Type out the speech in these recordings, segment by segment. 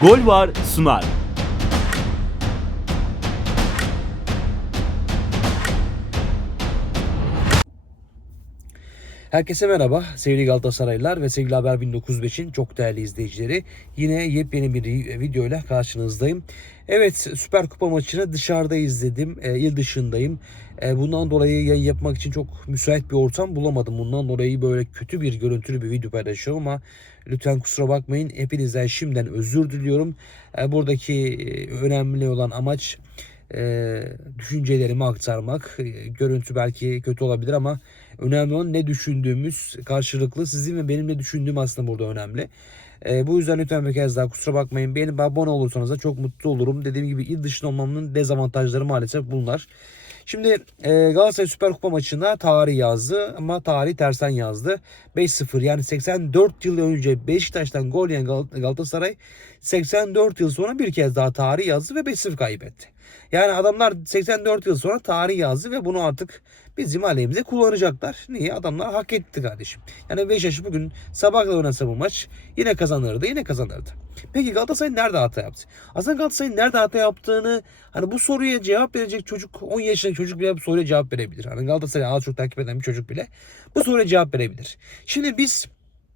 Gol var sunar. Herkese merhaba sevgili Galatasaraylılar ve sevgili Haber 1905'in çok değerli izleyicileri. Yine yepyeni bir videoyla karşınızdayım. Evet Süper Kupa maçını dışarıda izledim. E, il dışındayım. E, bundan dolayı yayın yapmak için çok müsait bir ortam bulamadım. Bundan dolayı böyle kötü bir görüntülü bir video paylaşıyorum ama lütfen kusura bakmayın. Hepinizden şimdiden özür diliyorum. E, buradaki e, önemli olan amaç e, düşüncelerimi aktarmak. E, görüntü belki kötü olabilir ama önemli olan ne düşündüğümüz karşılıklı. Sizin ve benim ne düşündüğüm aslında burada önemli. E, bu yüzden lütfen bir kez daha kusura bakmayın. Benim abone olursanız da çok mutlu olurum. Dediğim gibi il dışında olmamın dezavantajları maalesef bunlar. Şimdi e, Galatasaray Süper Kupa maçına tarih yazdı ama tarih tersten yazdı. 5-0 yani 84 yıl önce Beşiktaş'tan gol yiyen Gal- Galatasaray 84 yıl sonra bir kez daha tarih yazdı ve 5-0 kaybetti. Yani adamlar 84 yıl sonra tarih yazdı ve bunu artık bizim aleyhimize kullanacaklar. Niye? Adamlar hak etti kardeşim. Yani Beşiktaş bugün sabahla oynasa bu maç yine kazanırdı, yine kazanırdı. Peki Galatasaray nerede hata yaptı? Aslında Galatasaray'ın nerede hata yaptığını hani bu soruya cevap verecek çocuk 10 yaşındaki çocuk bile bu soruya cevap verebilir. Hani Galatasaray'ı az çok takip eden bir çocuk bile bu soruya cevap verebilir. Şimdi biz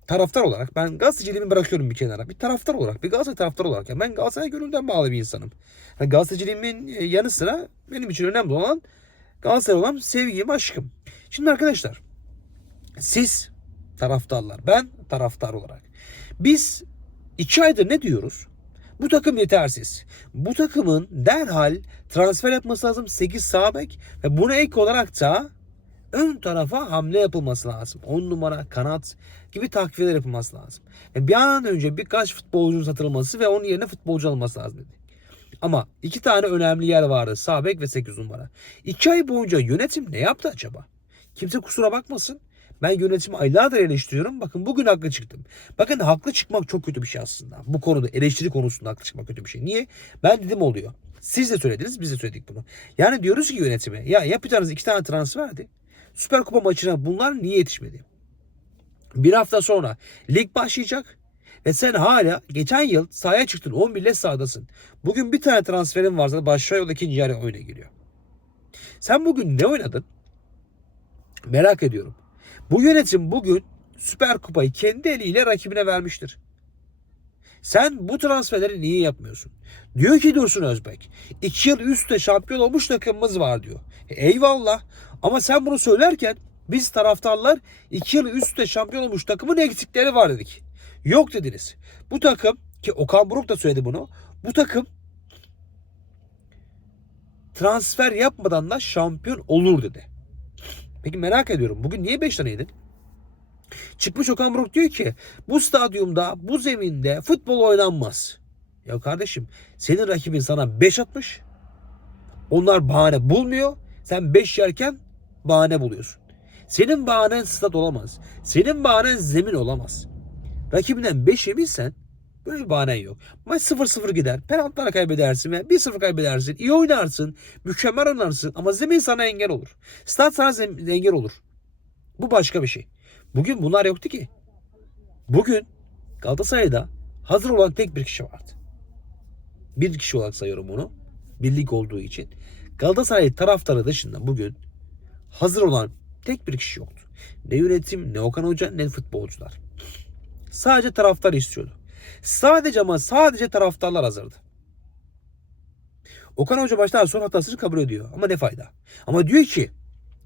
taraftar olarak ben gazeteciliğimi bırakıyorum bir kenara. Bir taraftar olarak, bir Galatasaray taraftarı olarak. Yani ben Galatasaray gönülden bağlı bir insanım. Yani gazeteciliğimin e, yanı sıra benim için önemli olan Galatasaray olan sevgim, aşkım. Şimdi arkadaşlar siz taraftarlar, ben taraftar olarak. Biz iki aydır ne diyoruz? Bu takım yetersiz. Bu takımın derhal transfer yapması lazım 8 sağ bek ve buna ek olarak da ön tarafa hamle yapılması lazım. 10 numara, kanat gibi takviyeler yapılması lazım. Ve bir an önce birkaç futbolcunun satılması ve onun yerine futbolcu alınması lazım dedi. Ama iki tane önemli yer vardı. Sağ bek ve 8 numara. İki ay boyunca yönetim ne yaptı acaba? Kimse kusura bakmasın. Ben yönetimi aylardır eleştiriyorum. Bakın bugün haklı çıktım. Bakın haklı çıkmak çok kötü bir şey aslında. Bu konuda eleştiri konusunda haklı çıkmak kötü bir şey. Niye? Ben dedim oluyor. Siz de söylediniz biz de söyledik bunu. Yani diyoruz ki yönetime ya yapacağınız iki tane transferdi. Süper Kupa maçına bunlar niye yetişmedi? Bir hafta sonra lig başlayacak. Ve sen hala geçen yıl sahaya çıktın 11 ile sahadasın. Bugün bir tane transferin varsa başlıyor yolda ikinci yarı oyuna giriyor. Sen bugün ne oynadın? Merak ediyorum. Bu yönetim bugün Süper Kupayı kendi eliyle rakibine vermiştir. Sen bu transferleri niye yapmıyorsun? Diyor ki Dursun Özbek. iki yıl üstte şampiyon olmuş takımımız var diyor. E, eyvallah. Ama sen bunu söylerken biz taraftarlar iki yıl üstte şampiyon olmuş takımın eksikleri var dedik. Yok dediniz. Bu takım ki Okan Buruk da söyledi bunu. Bu takım transfer yapmadan da şampiyon olur dedi. Peki merak ediyorum. Bugün niye 5 tane? Çıkmış Okan Buruk diyor ki bu stadyumda bu zeminde futbol oynanmaz. Ya kardeşim senin rakibin sana 5 atmış. Onlar bahane bulmuyor. Sen 5 yerken bahane buluyorsun. Senin bahanen stat olamaz. Senin bahanen zemin olamaz. Rakibinden 5 yemişsen böyle bir bahanen yok. Maç 0-0 gider. Penaltılara kaybedersin ve 1-0 kaybedersin. İyi oynarsın. Mükemmel oynarsın. Ama zemin sana engel olur. Stat sana engel olur. Bu başka bir şey. Bugün bunlar yoktu ki. Bugün Galatasaray'da hazır olan tek bir kişi vardı. Bir kişi olarak sayıyorum onu. Birlik olduğu için. Galatasaray taraftarı dışında bugün hazır olan tek bir kişi yoktu. Ne yönetim, ne Okan Hoca, ne futbolcular. Sadece taraftar istiyordu. Sadece ama sadece taraftarlar hazırdı. Okan Hoca baştan sonra hatasını kabul ediyor. Ama ne fayda? Ama diyor ki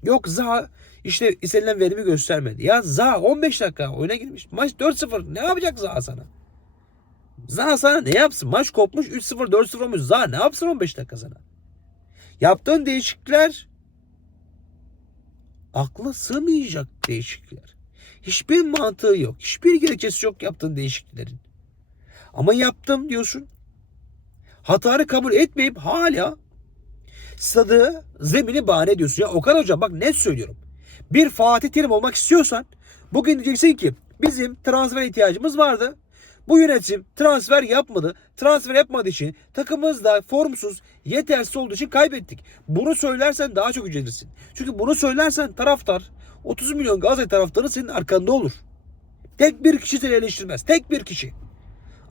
yok Zaha işte istenilen verimi göstermedi. Ya Zaha 15 dakika oyuna girmiş. Maç 4-0. Ne yapacak Zaha sana? Zaha sana ne yapsın? Maç kopmuş 3-0 4-0 olmuş. Zaha ne yapsın 15 dakika sana? Yaptığın değişiklikler akla sığmayacak değişiklikler. Hiçbir mantığı yok. Hiçbir gerekçesi yok yaptığın değişikliklerin. Ama yaptım diyorsun. Hatanı kabul etmeyip hala stadı, zemini bahane ediyorsun. Ya Okan Hoca bak net söylüyorum. Bir Fatih Terim olmak istiyorsan bugün diyeceksin ki bizim transfer ihtiyacımız vardı. Bu yönetim transfer yapmadı. Transfer yapmadığı için takımımız da formsuz, yetersiz olduğu için kaybettik. Bunu söylersen daha çok üzülürsün. Çünkü bunu söylersen taraftar 30 milyon Galatasaray taraftarı senin arkanda olur. Tek bir kişi seni eleştirmez. Tek bir kişi.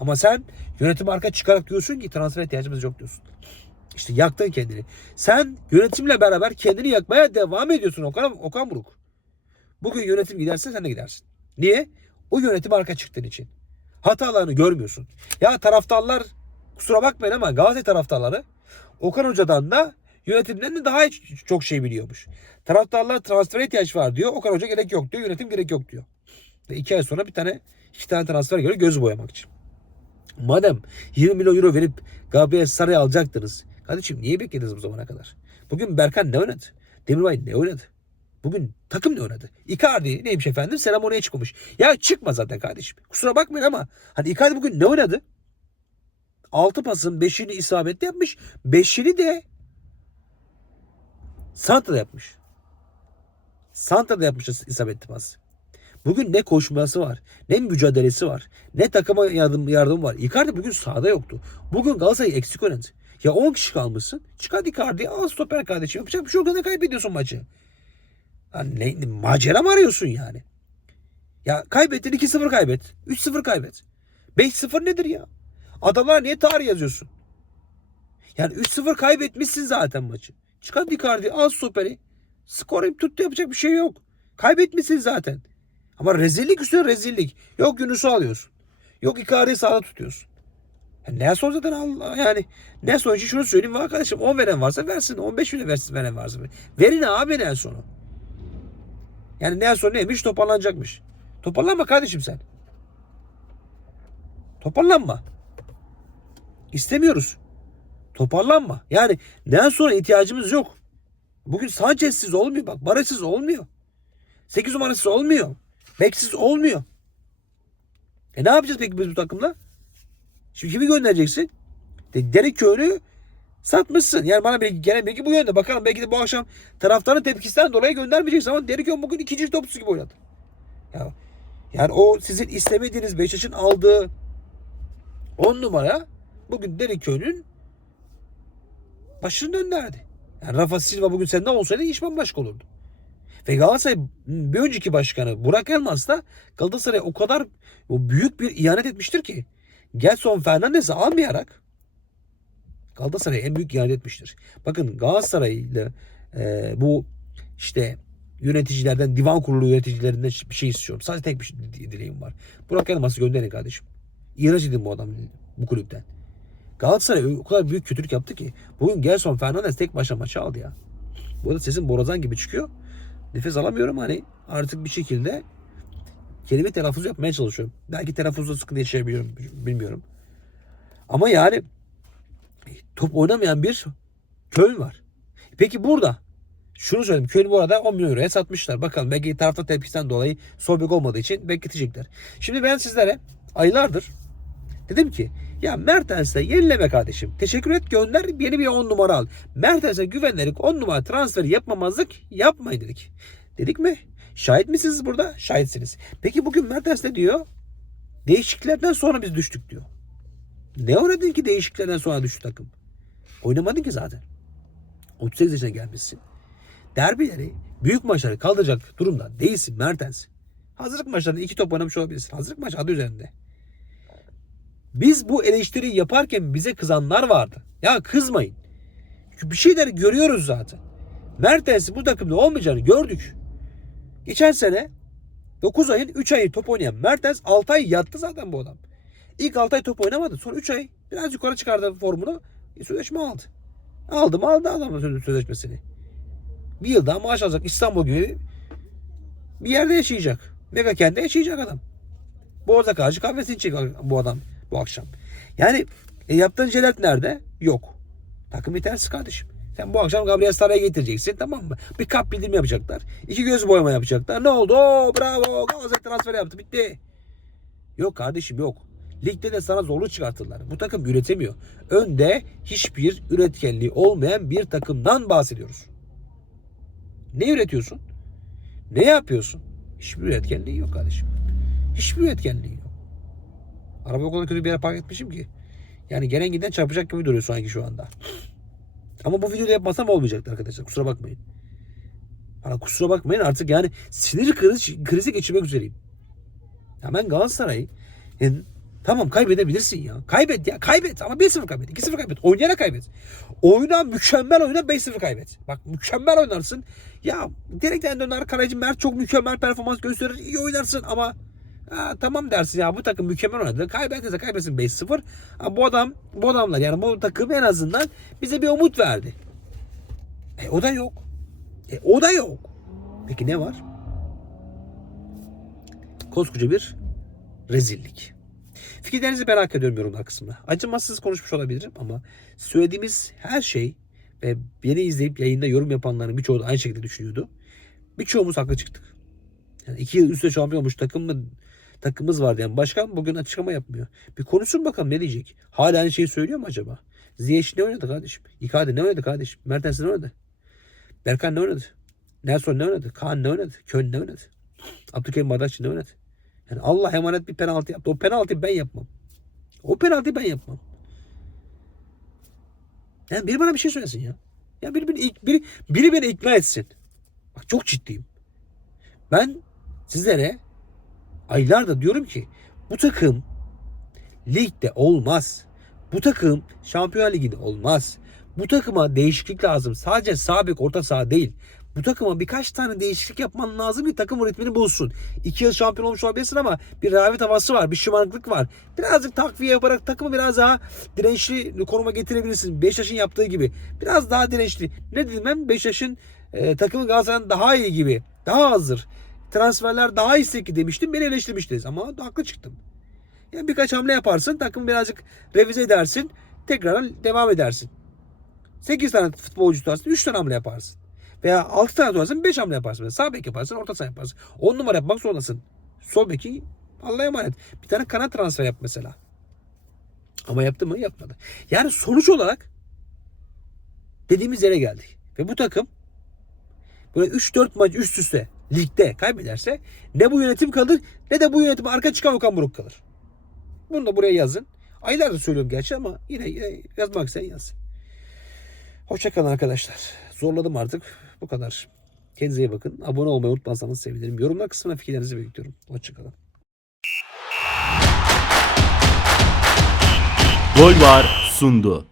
Ama sen yönetim arka çıkarak diyorsun ki transfer ihtiyacımız yok diyorsun. İşte yaktın kendini. Sen yönetimle beraber kendini yakmaya devam ediyorsun Okan, Okan Buruk. Bugün yönetim giderse sen de gidersin. Niye? O yönetim arka çıktığın için. Hatalarını görmüyorsun. Ya taraftarlar kusura bakmayın ama Galatasaray taraftarları Okan Hoca'dan da yönetimden de daha çok şey biliyormuş. Taraftarlar transfere ihtiyaç var diyor. Okan Hoca gerek yok diyor. Yönetim gerek yok diyor. Ve iki ay sonra bir tane iki tane transfer göre göz boyamak için. Madem 20 milyon euro verip Gabriel Saray'ı alacaktınız. Kardeşim niye beklediniz bu zamana kadar? Bugün Berkan ne oynadı? Demirbay ne oynadı? Bugün takım ne oynadı? Icardi neymiş efendim? Selamoniye çıkmamış. Ya çıkma zaten kardeşim. Kusura bakmayın ama hani Icardi bugün ne oynadı? 6 pasın 5'ini isabetli yapmış. 5'ini de Santra'da yapmış. Santra'da yapmış isabetli pas. Bugün ne koşması var, ne mücadelesi var, ne takıma yardım, yardım var. Icardi bugün sahada yoktu. Bugün Galatasaray eksik oynadı. Ya 10 kişi kalmışsın. Çıkar Icardi'yi al stoper kardeşim. Yapacak bir şey yok. Ne kaybediyorsun maçı? Lan ne, macera mı arıyorsun yani? Ya kaybettin 2-0 kaybet. 3-0 kaybet. 5-0 nedir ya? Adamlar niye tarih yazıyorsun? Yani 3-0 kaybetmişsin zaten maçı. Çıkar Icardi al stoperi. Skoru tuttu yapacak bir şey yok. Kaybetmişsin zaten. Ama rezillik üstüne rezillik. Yok Yunus'u alıyorsun. Yok Icardi'yi sağda tutuyorsun. Nelson zaten Allah yani. Nelson için şunu söyleyeyim arkadaşım 10 veren varsa versin. 15 bile versin veren varsa. Verin abi Nelson'u. Yani Nelson neymiş toparlanacakmış. Toparlanma kardeşim sen. Toparlanma. İstemiyoruz. Toparlanma. Yani Nelson'a ihtiyacımız yok. Bugün Sanchez'siz olmuyor bak. Barış'sız olmuyor. 8 numarasız olmuyor. Beksiz olmuyor. E ne yapacağız peki biz bu takımla? Şimdi kimi göndereceksin? De Derek Köylü satmışsın. Yani bana belki gelen bilgi bu yönde. Bakalım belki de bu akşam taraftarın tepkisinden dolayı göndermeyeceksin ama Derek Köylü bugün ikinci topçusu gibi oynadı. Ya, yani o sizin istemediğiniz Beşiktaş'ın aldığı 10 numara bugün Derek Köylü'nün başını döndürdü. Yani Rafa Silva bugün sende olsaydı iş bambaşka olurdu. Ve Galatasaray bir önceki başkanı Burak Elmas da Galatasaray'a o kadar o büyük bir ihanet etmiştir ki Gelson Fernandez'i almayarak Galatasaray'a en büyük ihanet etmiştir. Bakın Galatasaray'la e, bu işte yöneticilerden, divan kurulu yöneticilerinden bir şey istiyorum. Sadece tek bir şey, dileğim var. Burak Elmas'ı gönderin kardeşim. İhraç edin bu adamı bu kulüpten. Galatasaray o kadar büyük kötülük yaptı ki bugün Gelson Fernandez tek başına maçı aldı ya. Bu arada sesim borazan gibi çıkıyor. Nefes alamıyorum hani artık bir şekilde kelime telaffuz yapmaya çalışıyorum. Belki telaffuzda sıkıntı yaşayabiliyorum bilmiyorum. Ama yani top oynamayan bir Köln var. Peki burada şunu söyleyeyim. Köln bu arada 10 milyon euroya satmışlar. Bakalım belki tarafta tepkisinden dolayı sol bek olmadığı için bekletecekler. Şimdi ben sizlere aylardır dedim ki ya Mertens'e yenileme kardeşim. Teşekkür et gönder yeni bir 10 numara al. Mertens'e güvenerek 10 numara transferi yapmamazlık yapmayın dedik. Dedik mi? Şahit misiniz burada? Şahitsiniz. Peki bugün Mertens ne diyor? Değişikliklerden sonra biz düştük diyor. Ne oynadın ki değişikliklerden sonra düştü takım? Oynamadın ki zaten. 38 yaşına gelmişsin. Derbileri, büyük maçları kaldıracak durumda değilsin Mertens. Hazırlık maçlarında iki top oynamış olabilirsin. Hazırlık maçı adı üzerinde. Biz bu eleştiriyi yaparken bize kızanlar vardı. Ya kızmayın. Çünkü bir şeyler görüyoruz zaten. Mertens'in bu takımda olmayacağını gördük. Geçen sene 9 ayın 3 ayı top oynayan Mertens 6 ay yattı zaten bu adam. İlk 6 ay top oynamadı. Sonra 3 ay biraz yukarı çıkardı formunu. E, sözleşme aldı. Aldı mı aldı adamın söz- sözleşmesini. Bir yıl daha maaş alacak. İstanbul gibi bir yerde yaşayacak. Mega kentte yaşayacak adam. Boğaz'a karşı kahvesini içecek bu adam bu akşam. Yani e, yaptığın şeyler nerede? Yok. Takım yetersiz kardeşim. Sen bu akşam Gabriel Saray'a getireceksin tamam mı? Bir kap bildirimi yapacaklar. İki göz boyama yapacaklar. Ne oldu? Oo bravo Galatasaray transfer yaptı bitti. Yok kardeşim yok. Ligde de sana zorluk çıkartırlar. Bu takım üretemiyor. Önde hiçbir üretkenliği olmayan bir takımdan bahsediyoruz. Ne üretiyorsun? Ne yapıyorsun? Hiçbir üretkenliği yok kardeşim. Hiçbir üretkenliği yok. Araba o kadar kötü bir yere park etmişim ki. Yani gelen giden çarpacak gibi duruyor sanki şu anda. Ama bu videoda yapmasam olmayacaktı arkadaşlar. Kusura bakmayın. Bana kusura bakmayın artık yani sinir krizi, krizi geçirmek üzereyim. Ya ben Galatasaray'ın Tamam kaybedebilirsin ya. Kaybet ya. Kaybet ama 1-0 kaybet. 2-0 kaybet. Oynayarak kaybet. Oyna mükemmel oyna 5-0 kaybet. Bak mükemmel oynarsın. Ya direkten döner kaleci Mert çok mükemmel performans gösterir. iyi oynarsın ama ha, tamam dersin ya bu takım mükemmel oynadı. Kaybederse kaybetsin 5-0. Ha, bu adam bu adamlar yani bu takım en azından bize bir umut verdi. E o da yok. E o da yok. Peki ne var? Koskoca bir rezillik. Fikirlerinizi merak ediyorum yorumlar kısmına. Acımasız konuşmuş olabilirim ama söylediğimiz her şey ve beni izleyip yayında yorum yapanların birçoğu da aynı şekilde düşünüyordu. Birçoğumuz haklı çıktık. Yani iki yıl üstte şampiyon olmuş takım mı, takımımız vardı yani. Başkan bugün açıklama yapmıyor. Bir konuşsun bakalım ne diyecek. Hala aynı şeyi söylüyor mu acaba? Ziyech ne oynadı kardeşim? Icardi ne oynadı kardeşim? Mertens ne oynadı? Berkan ne oynadı? Nelson ne oynadı? Kaan ne oynadı? Kön ne oynadı? Abdülkerim Bardakçı ne oynadı? Yani Allah emanet bir penaltı yaptı. O penaltıyı ben yapmam. O penaltıyı ben yapmam. Yani biri bana bir şey söylesin ya. Ya biri, biri, biri, biri beni ikna etsin. Bak çok ciddiyim. Ben sizlere aylardır diyorum ki bu takım ligde olmaz. Bu takım Şampiyon Ligi'nde olmaz. Bu takıma değişiklik lazım. Sadece sağ bek orta saha değil. Bu takıma birkaç tane değişiklik yapman lazım ki takım ritmini bulsun. İki yıl şampiyon olmuş olabilirsin ama bir rehavet havası var. Bir şımarıklık var. Birazcık takviye yaparak takımı biraz daha dirençli konuma getirebilirsin. Beşiktaş'ın yaptığı gibi. Biraz daha dirençli. Ne dedim ben? Beşiktaş'ın e, takımı Galatasaray'ın daha iyi gibi. Daha hazır. Transferler daha istekli demiştim. Beni eleştirmiştiniz ama haklı çıktım. Yani birkaç hamle yaparsın. Takımı birazcık revize edersin. Tekrar devam edersin. 8 tane futbolcu tutarsın. 3 tane hamle yaparsın. Veya 6 tane tutarsın 5 hamle yaparsın. Sağ bek yaparsın. Orta saha yaparsın. 10 numara yapmak zorundasın. Sol beki Allah'a emanet. Bir tane kanat transfer yap mesela. Ama yaptı mı? Yapmadı. Yani sonuç olarak dediğimiz yere geldik. Ve bu takım böyle 3-4 maç üst üste ligde kaybederse ne bu yönetim kalır ne de bu yönetime arka çıkan Okan Buruk kalır. Bunu da buraya yazın. Aylardır söylüyorum gerçi ama yine, yine yazmak isteyen yazsın. Hoşçakalın arkadaşlar. Zorladım artık. Bu kadar. Kendinize iyi bakın. Abone olmayı unutmazsanız sevinirim. Yorumlar kısmına fikirlerinizi bekliyorum. Hoşçakalın. Gol var sundu.